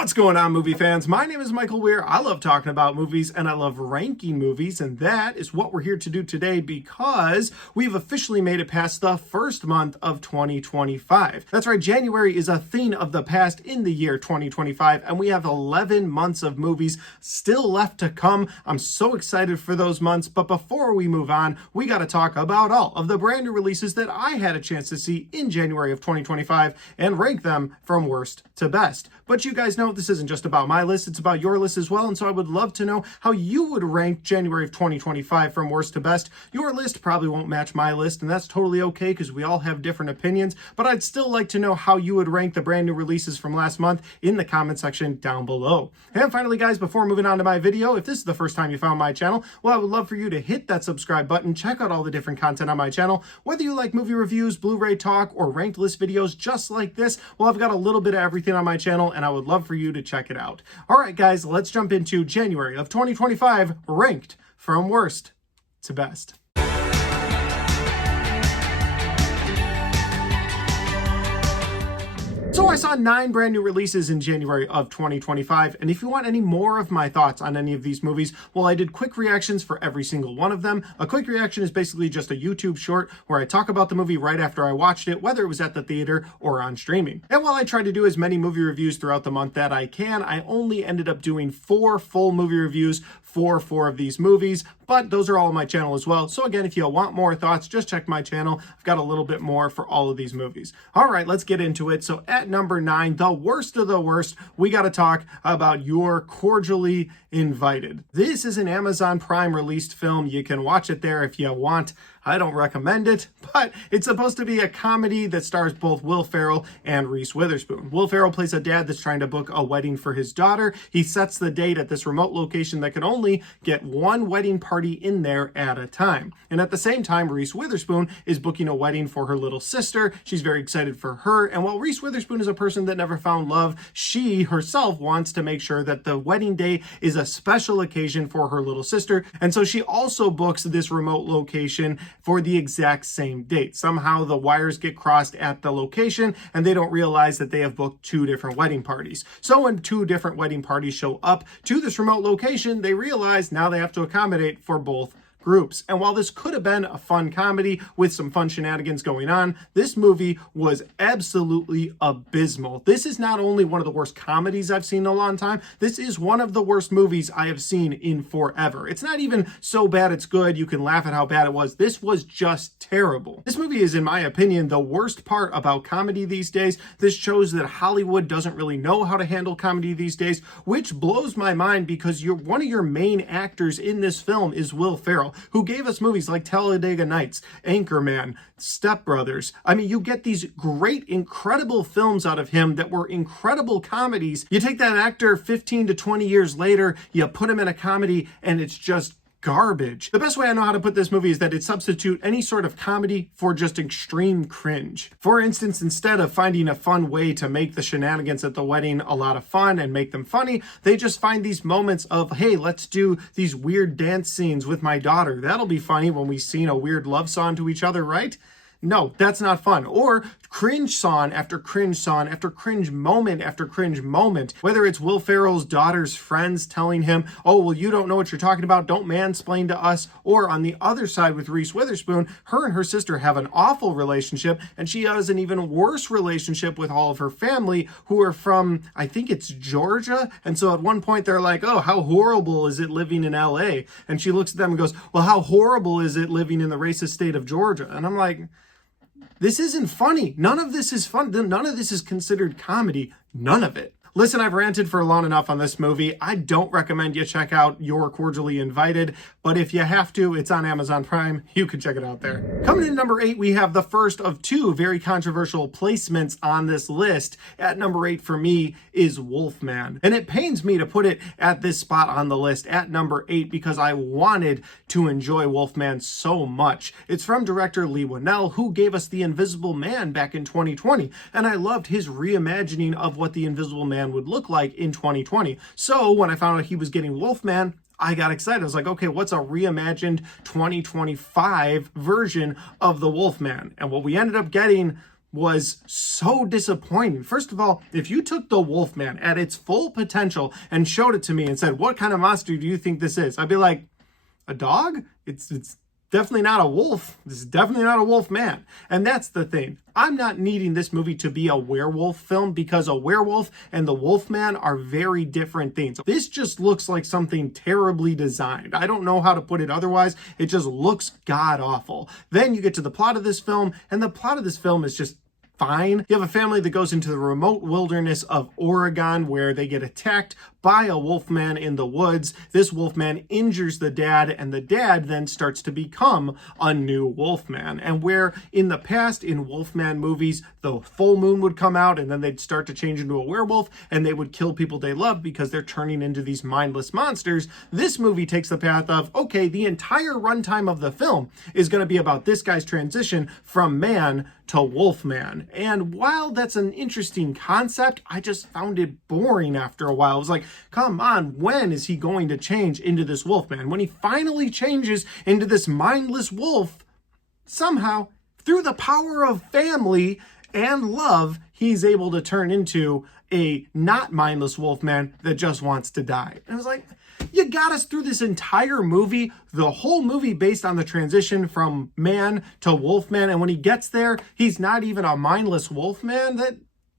What's going on, movie fans? My name is Michael Weer. I love talking about movies and I love ranking movies, and that is what we're here to do today because we've officially made it past the first month of 2025. That's right, January is a thing of the past in the year 2025, and we have 11 months of movies still left to come. I'm so excited for those months, but before we move on, we got to talk about all of the brand new releases that I had a chance to see in January of 2025 and rank them from worst to best. But you guys know this isn't just about my list, it's about your list as well, and so I would love to know how you would rank January of 2025 from worst to best. Your list probably won't match my list, and that's totally okay because we all have different opinions, but I'd still like to know how you would rank the brand new releases from last month in the comment section down below. And finally, guys, before moving on to my video, if this is the first time you found my channel, well, I would love for you to hit that subscribe button, check out all the different content on my channel. Whether you like movie reviews, Blu-ray talk, or ranked list videos just like this, well, I've got a little bit of everything on my channel, and I would love for you to check it out. All right, guys, let's jump into January of 2025, ranked from worst to best. So I saw 9 brand new releases in January of 2025, and if you want any more of my thoughts on any of these movies, well, I did quick reactions for every single one of them. A quick reaction is basically just a YouTube short where I talk about the movie right after I watched it, whether it was at the theater or on streaming. And while I try to do as many movie reviews throughout the month that I can, I only ended up doing 4 full movie reviews for 4 of these movies, but those are all on my channel as well. So again, if you want more thoughts, just check my channel. I've got a little bit more for all of these movies. All right, let's get into it. So at number 9, the worst of the worst, we got to talk about You're Cordially Invited. This is an Amazon Prime released film. You can watch it there if you want. I don't recommend it, but it's supposed to be a comedy that stars both Will Ferrell and Reese Witherspoon. Will Ferrell plays a dad that's trying to book a wedding for his daughter. He sets the date at this remote location that can only get one wedding party in there at a time. And at the same time, Reese Witherspoon is booking a wedding for her little sister. She's very excited for her. And while Reese Witherspoon is a person that never found love, she herself wants to make sure that the wedding day is a special occasion for her little sister. And so she also books this remote location for the exact same date. Somehow the wires get crossed at the location and they don't realize that they have booked 2 different wedding parties. So when 2 different wedding parties show up to this remote location, they realize now they have to accommodate for both groups. And while this could have been a fun comedy with some fun shenanigans going on, this movie was absolutely abysmal. This is not only one of the worst comedies I've seen in a long time, this is one of the worst movies I have seen in forever. It's not even so bad it's good. You can laugh at how bad it was. This was just terrible. This movie is, in my opinion, the worst part about comedy these days. This shows that Hollywood doesn't really know how to handle comedy these days, which blows my mind because one of your main actors in this film is Will Ferrell, who gave us movies like Talladega Nights, Anchorman, Step Brothers. I mean, you get these great, incredible films out of him that were incredible comedies. You take that actor 15 to 20 years later, you put him in a comedy, and it's just garbage. The best way I know how to put this movie is that it substitutes any sort of comedy for just extreme cringe. For instance, instead of finding a fun way to make the shenanigans at the wedding a lot of fun and make them funny, they just find these moments of, hey, let's do these weird dance scenes with my daughter. That'll be funny when we sing a weird love song to each other, right? No, that's not fun. Or cringe song after cringe moment after cringe moment. Whether it's Will Ferrell's daughter's friends telling him, oh, well, you don't know what you're talking about, don't mansplain to us. Or on the other side with Reese Witherspoon, her and her sister have an awful relationship, and she has an even worse relationship with all of her family who are from, I think it's Georgia. And so at one point they're like, oh, how horrible is it living in LA? And she looks at them and goes, well, how horrible is it living in the racist state of Georgia? And I'm like, this isn't funny. None of this is fun. None of this is considered comedy. None of it. Listen, I've ranted for long enough on this movie. I don't recommend you check out You're Cordially Invited, but if you have to, it's on Amazon Prime. You can check it out there. Coming in number 8, we have the first of 2 very controversial placements on this list. At number 8 for me is Wolfman. And it pains me to put it at this spot on the list at number 8 because I wanted to enjoy Wolfman so much. It's from director Leigh Whannell, who gave us The Invisible Man back in 2020. And I loved his reimagining of what The Invisible Man would look like in 2020. So when I found out he was getting Wolfman, I got excited. I was like, okay, what's a reimagined 2025 version of the Wolfman? And what we ended up getting was so disappointing. First of all, if you took the Wolfman at its full potential and showed it to me and said, what kind of monster do you think this is? I'd be like, a dog? It's definitely not a wolf. This is definitely not a wolf man. And that's the thing. I'm not needing this movie to be a werewolf film because a werewolf and the Wolfman are very different things. This just looks like something terribly designed. I don't know how to put it otherwise. It just looks god awful. Then you get to the plot of this film, and the plot of this film is just fine. You have a family that goes into the remote wilderness of Oregon where they get attacked by a wolfman in the woods. This wolfman injures the dad, and the dad then starts to become a new wolfman. And where in the past in wolfman movies, the full moon would come out and then they'd start to change into a werewolf and they would kill people they loved because they're turning into these mindless monsters, this movie takes the path of, okay, the entire runtime of the film is going to be about this guy's transition from man to wolfman. And while that's an interesting concept, I just found it boring after a while. I was like, come on, when is he going to change into this wolfman? When he finally changes into this mindless wolf, somehow, through the power of family and love, he's able to turn into a not mindless wolfman that just wants to die. And I was like, you got us through this entire movie, the whole movie based on the transition from man to wolfman, and when he gets there, he's not even a mindless wolfman.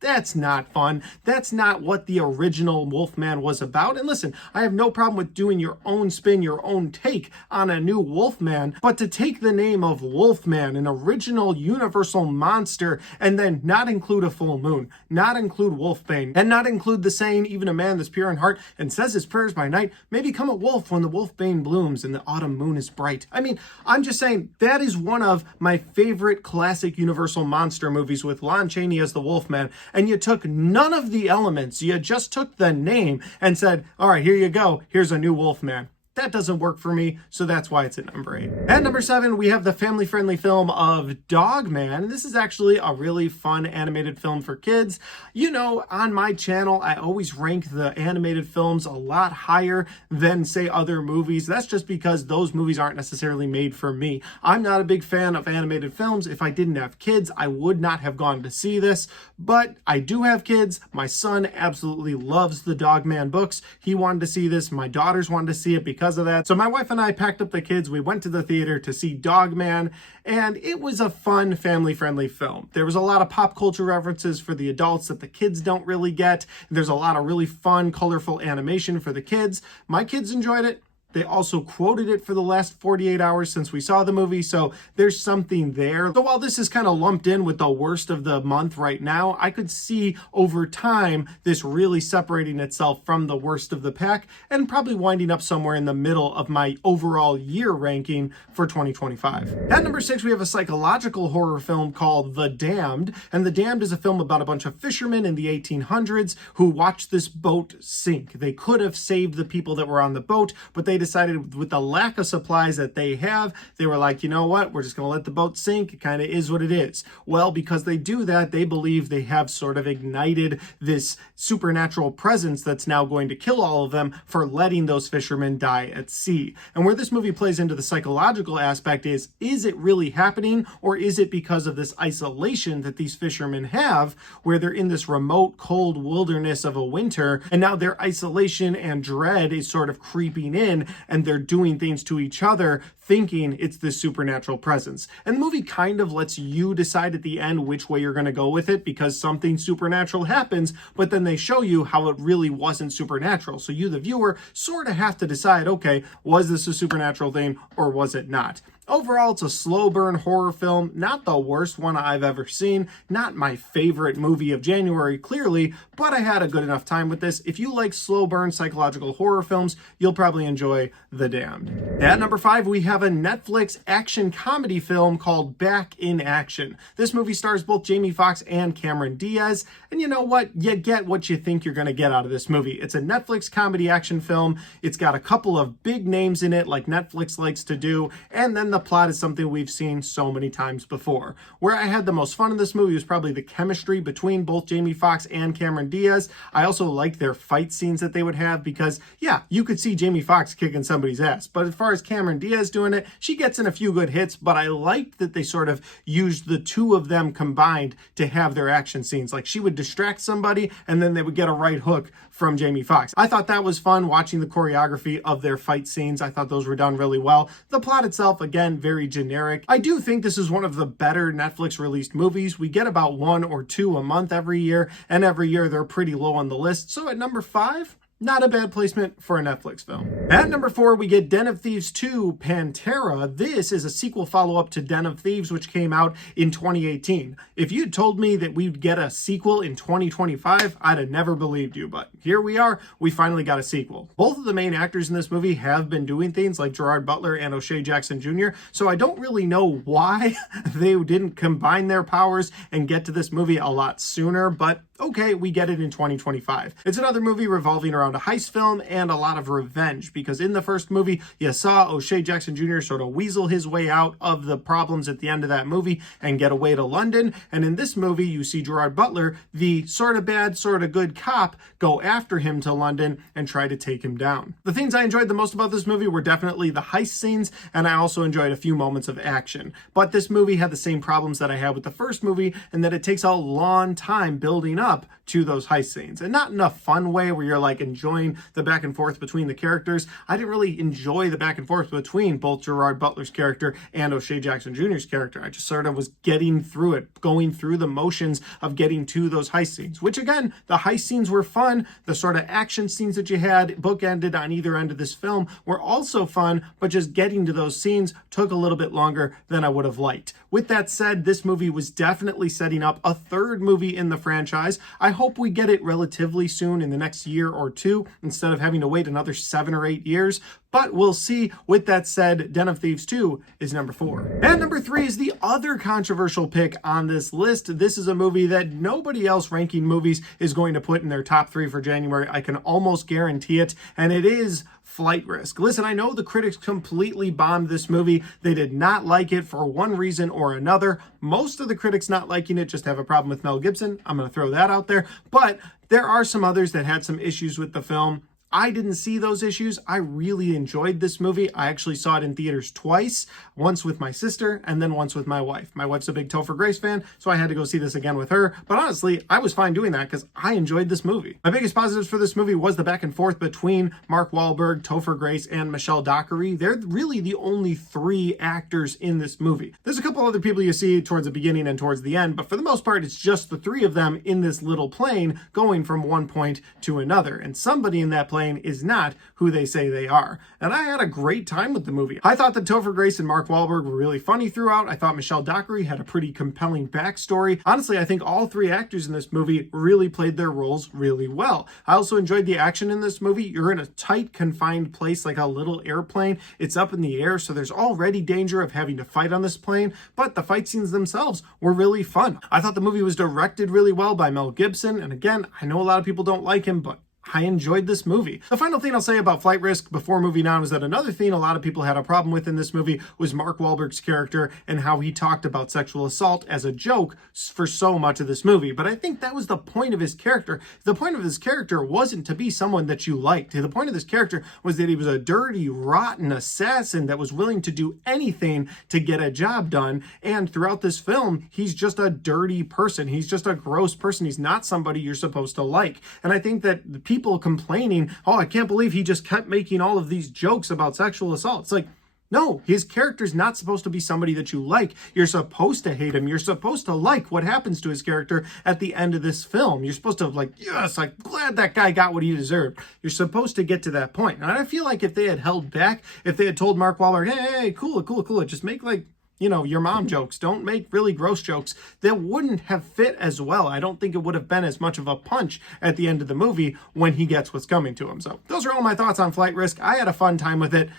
That's not fun. That's not what the original Wolfman was about. And listen, I have no problem with doing your own spin, your own take on a new Wolfman, but to take the name of Wolfman, an original universal monster, and then not include a full moon, not include Wolfbane, and not include the saying, even a man that's pure in heart and says his prayers by night may become a wolf when the Wolfbane blooms and the autumn moon is bright. I mean, I'm just saying that is one of my favorite classic universal monster movies with Lon Chaney as the Wolfman. And you took none of the elements. You just took the name and said, all right, here you go. Here's a new Wolfman. That doesn't work for me, so that's why it's at number 8. At number 7, we have the family-friendly film of Dog Man. This is actually a really fun animated film for kids. You know, on my channel, I always rank the animated films a lot higher than, say, other movies. That's just because those movies aren't necessarily made for me. I'm not a big fan of animated films. If I didn't have kids, I would not have gone to see this, but I do have kids. My son absolutely loves the Dog Man books. He wanted to see this. My daughters wanted to see it because of that. So my wife and I packed up the kids. We went to the theater to see Dog Man, and it was a fun family-friendly film. There was a lot of pop culture references for the adults that the kids don't really get. There's a lot of really fun, colorful animation for the kids. My kids enjoyed it. They also quoted it for the last 48 hours since we saw the movie, so there's something there. So while this is kind of lumped in with the worst of the month right now, I could see over time this really separating itself from the worst of the pack and probably winding up somewhere in the middle of my overall year ranking for 2025. At number 6, we have a psychological horror film called The Damned, and The Damned is a film about a bunch of fishermen in the 1800s who watched this boat sink. They could have saved the people that were on the boat, but they decided with the lack of supplies that they have, they were like, you know what, we're just going to let the boat sink. It kind of is what it is. Well, because they do that, they believe they have sort of ignited this supernatural presence that's now going to kill all of them for letting those fishermen die at sea. And where this movie plays into the psychological aspect is it really happening, or is it because of this isolation that these fishermen have, where they're in this remote, cold wilderness of a winter, and now their isolation and dread is sort of creeping in, and they're doing things to each other thinking it's this supernatural presence. And the movie kind of lets you decide at the end which way you're going to go with it, because something supernatural happens, but then they show you how it really wasn't supernatural. So you, the viewer, sort of have to decide, okay, was this a supernatural thing or was it not? Overall, it's a slow burn horror film, not the worst one I've ever seen, not my favorite movie of January, clearly, but I had a good enough time with this. If you like slow burn psychological horror films, you'll probably enjoy The Damned. At number 5, we have a Netflix action comedy film called Back in Action. This movie stars both Jamie Foxx and Cameron Diaz, and you know what? You get what you think you're going to get out of this movie. It's a Netflix comedy action film. It's got a couple of big names in it, like Netflix likes to do, and then the the plot is something we've seen so many times before. Where I had the most fun in this movie was probably the chemistry between both Jamie Foxx and Cameron Diaz. I also liked their fight scenes that they would have because, yeah, you could see Jamie Foxx kicking somebody's ass. But as far as Cameron Diaz doing it, she gets in a few good hits, but I liked that they sort of used the two of them combined to have their action scenes. Like, she would distract somebody and then they would get a right hook from Jamie Foxx. I thought that was fun watching the choreography of their fight scenes. I thought those were done really well. The plot itself, again, very generic. I do think this is one of the better Netflix released movies. We get about 1 or 2 a month every year, and every year they're pretty low on the list. So at number 5, not a bad placement for a Netflix film. At number 4, we get Den of Thieves 2, Pantera. This is a sequel follow-up to Den of Thieves, which came out in 2018. If you'd told me that we'd get a sequel in 2025, I'd have never believed you, but here we are. We finally got a sequel. Both of the main actors in this movie have been doing things like Gerard Butler and O'Shea Jackson Jr., so I don't really know why they didn't combine their powers and get to this movie a lot sooner, but okay, we get it in 2025. It's another movie revolving around a heist film and a lot of revenge, because in the first movie, you saw O'Shea Jackson Jr. sort of weasel his way out of the problems at the end of that movie and get away to London. And in this movie, you see Gerard Butler, the sort of bad, sort of good cop, go after him to London and try to take him down. The things I enjoyed the most about this movie were definitely the heist scenes, and I also enjoyed a few moments of action. But this movie had the same problems that I had with the first movie, and that it takes a long time building up to those heist scenes, and not in a fun way where you're like enjoying the back and forth between the characters. I didn't really enjoy the back and forth between both Gerard Butler's character and O'Shea Jackson Jr.'s character. I just sort of was getting through it, going through the motions of getting to those heist scenes, which again, the heist scenes were fun. The sort of action scenes that you had bookended on either end of this film were also fun, but just getting to those scenes took a little bit longer than I would have liked. With that said, this movie was definitely setting up a third movie in the franchise. I hope we get it relatively soon in the next year or two instead of having to wait another 7 or 8 years. But we'll see. With that said, Den of Thieves 2 is number 4. And number 3 is the other controversial pick on this list. This is a movie that nobody else ranking movies is going to put in their top 3 for January. I can almost guarantee it. And it is Flight Risk. Listen, I know the critics completely bombed this movie. They did not like it for one reason or another. Most of the critics not liking it just have a problem with Mel Gibson. I'm going to throw that out there. But there are some others that had some issues with the film. I didn't see those issues. I really enjoyed this movie. I actually saw it in theaters twice, once with my sister and then once with my wife. My wife's a big Topher Grace fan, so I had to go see this again with her. But honestly, I was fine doing that because I enjoyed this movie. My biggest positives for this movie was the back and forth between Mark Wahlberg, Topher Grace, and Michelle Dockery. They're really the only 3 actors in this movie. There's a couple other people you see towards the beginning and towards the end, but for the most part, it's just the 3 of them in this little plane going from one point to another. And somebody in that plane is not who they say they are. And I had a great time with the movie. I thought that Topher Grace and Mark Wahlberg were really funny throughout. I thought Michelle Dockery had a pretty compelling backstory. Honestly, I think all 3 actors in this movie really played their roles really well. I also enjoyed the action in this movie. You're in a tight, confined place like a little airplane. It's up in the air, so there's already danger of having to fight on this plane, but the fight scenes themselves were really fun. I thought the movie was directed really well by Mel Gibson, and again, I know a lot of people don't like him, but I enjoyed this movie. The final thing I'll say about Flight Risk before moving on was that another thing a lot of people had a problem with in this movie was Mark Wahlberg's character and how he talked about sexual assault as a joke for so much of this movie. But I think that was the point of his character. The point of his character wasn't to be someone that you liked. The point of his character was that he was a dirty, rotten assassin that was willing to do anything to get a job done. And throughout this film, he's just a dirty person. He's just a gross person. He's not somebody you're supposed to like. And I think that the people complaining, oh, I can't believe he just kept making all of these jokes about sexual assault. It's like, no, his character's not supposed to be somebody that you like. You're supposed to hate him. You're supposed to like what happens to his character at the end of this film. You're supposed to like, yes, I'm glad that guy got what he deserved. You're supposed to get to that point. And I feel like if they had held back, if they had told Mark Wahlberg, hey, cool it, just make like, you know, your mom jokes, don't make really gross jokes, that wouldn't have fit as well. I don't think it would have been as much of a punch at the end of the movie when he gets what's coming to him. So those are all my thoughts on Flight Risk. I had a fun time with it.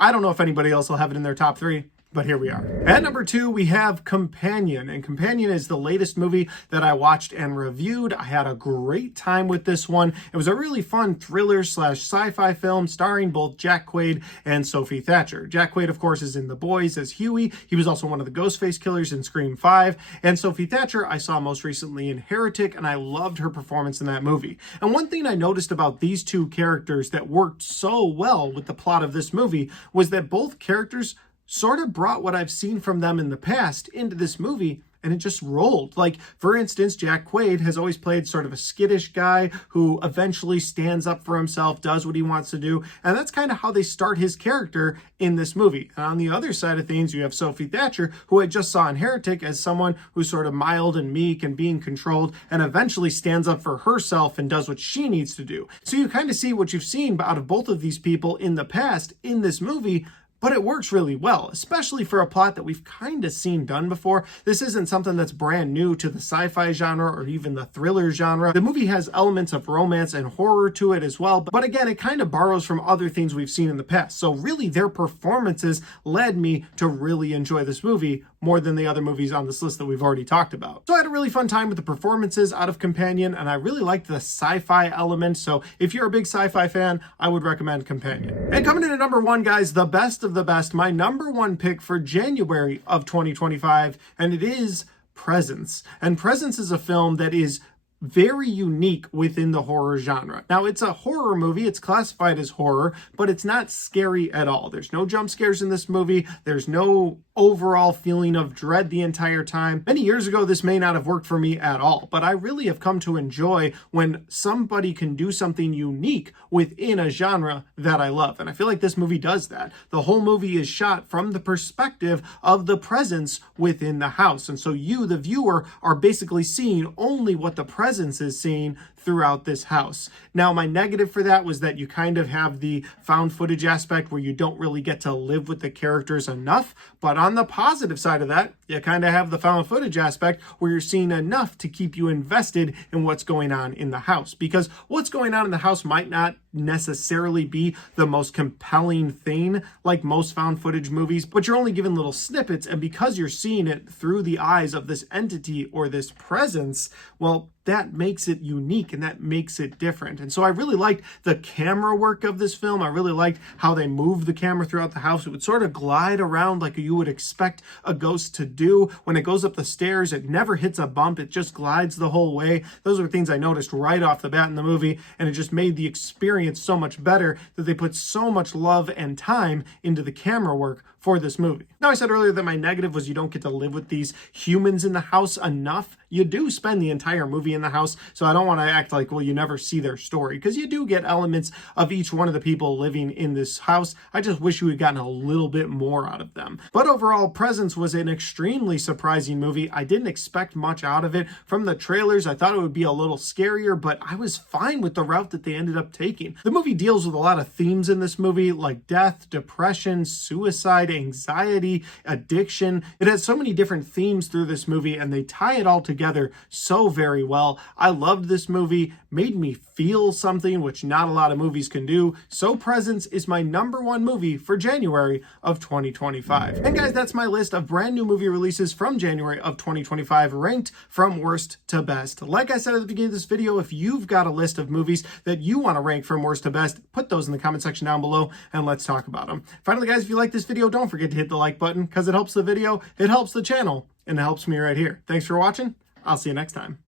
I don't know if anybody else will have it in their top 3, but here we are. At number 2, we have Companion, and Companion is the latest movie that I watched and reviewed. I had a great time with this one. It was a really fun thriller slash sci-fi film starring both Jack Quaid and Sophie Thatcher. Jack Quaid, of course, is in The Boys as Huey. He was also one of the Ghostface killers in Scream 5. And Sophie Thatcher I saw most recently in Heretic, and I loved her performance in that movie. And one thing I noticed about these two characters that worked so well with the plot of this movie was that both characters sort of brought what I've seen from them in the past into this movie, and it just rolled. Like, for instance, Jack Quaid has always played sort of a skittish guy who eventually stands up for himself, does what he wants to do, and that's kind of how they start his character in this movie. And on the other side of things, you have Sophie Thatcher, who I just saw in Heretic as someone who's sort of mild and meek and being controlled, and eventually stands up for herself and does what she needs to do. So you kind of see what you've seen out of both of these people in the past in this movie, but it works really well, especially for a plot that we've kind of seen done before. This isn't something that's brand new to the sci-fi genre or even the thriller genre. The movie has elements of romance and horror to it as well, but again, it kind of borrows from other things we've seen in the past. So really, their performances led me to really enjoy this movie more than the other movies on this list that we've already talked about. So I had a really fun time with the performances out of Companion, and I really liked the sci-fi element. So if you're a big sci-fi fan, I would recommend Companion. And coming in at number 1, guys, the best of the best, my number 1 pick for January of 2025, and it is Presence. And Presence is a film that is very unique within the horror genre. Now, it's a horror movie. It's classified as horror, but it's not scary at all. There's no jump scares in this movie. There's no overall feeling of dread the entire time. Many years ago, this may not have worked for me at all, but I really have come to enjoy when somebody can do something unique within a genre that I love. And I feel like this movie does that. The whole movie is shot from the perspective of the presence within the house. And so you, the viewer, are basically seeing only what the presence is seeing throughout this house. Now, my negative for that was that you kind of have the found footage aspect where you don't really get to live with the characters enough. But on the positive side of that, you kind of have the found footage aspect where you're seeing enough to keep you invested in what's going on in the house. Because what's going on in the house might not necessarily be the most compelling thing like most found footage movies, but you're only given little snippets, and because you're seeing it through the eyes of this entity or this presence, well, that makes it unique and that makes it different. And so I really liked the camera work of this film. I really liked how they moved the camera throughout the house. It would sort of glide around like you would expect a ghost to do. When it goes up the stairs, it never hits a bump. It just glides the whole way. Those are things I noticed right off the bat in the movie, and it just made the experience so much better that they put so much love and time into the camera work for this movie. Now, I said earlier that my negative was you don't get to live with these humans in the house enough. You do spend the entire movie in the house, so I don't want to act like, well, you never see their story, because you do get elements of each one of the people living in this house. I just wish you had gotten a little bit more out of them. But overall, Presence was an extremely surprising movie. I didn't expect much out of it. From the trailers, I thought it would be a little scarier, but I was fine with the route that they ended up taking. The movie deals with a lot of themes in this movie, like death, depression, suicide, anxiety, addiction. It has so many different themes through this movie, and they tie it all together so very well. I loved this movie, made me feel something, which not a lot of movies can do. So Presence is my number 1 movie for January of 2025. And guys, that's my list of brand new movie releases from January of 2025, ranked from worst to best. Like I said at the beginning of this video, if you've got a list of movies that you want to rank from worst to best, put those in the comment section down below and let's talk about them. Finally, guys, if you like this video, don't forget to hit the like button, because it helps the video, it helps the channel, and it helps me right here. Thanks for watching. I'll see you next time.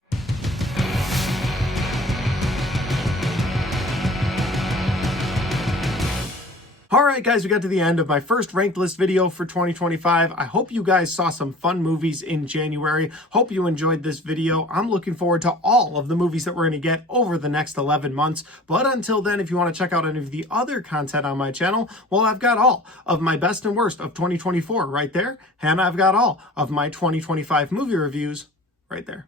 Alright guys, we got to the end of my first ranked list video for 2025. I hope you guys saw some fun movies in January. Hope you enjoyed this video. I'm looking forward to all of the movies that we're going to get over the next 11 months. But until then, if you want to check out any of the other content on my channel, well, I've got all of my best and worst of 2024 right there. And I've got all of my 2025 movie reviews right there.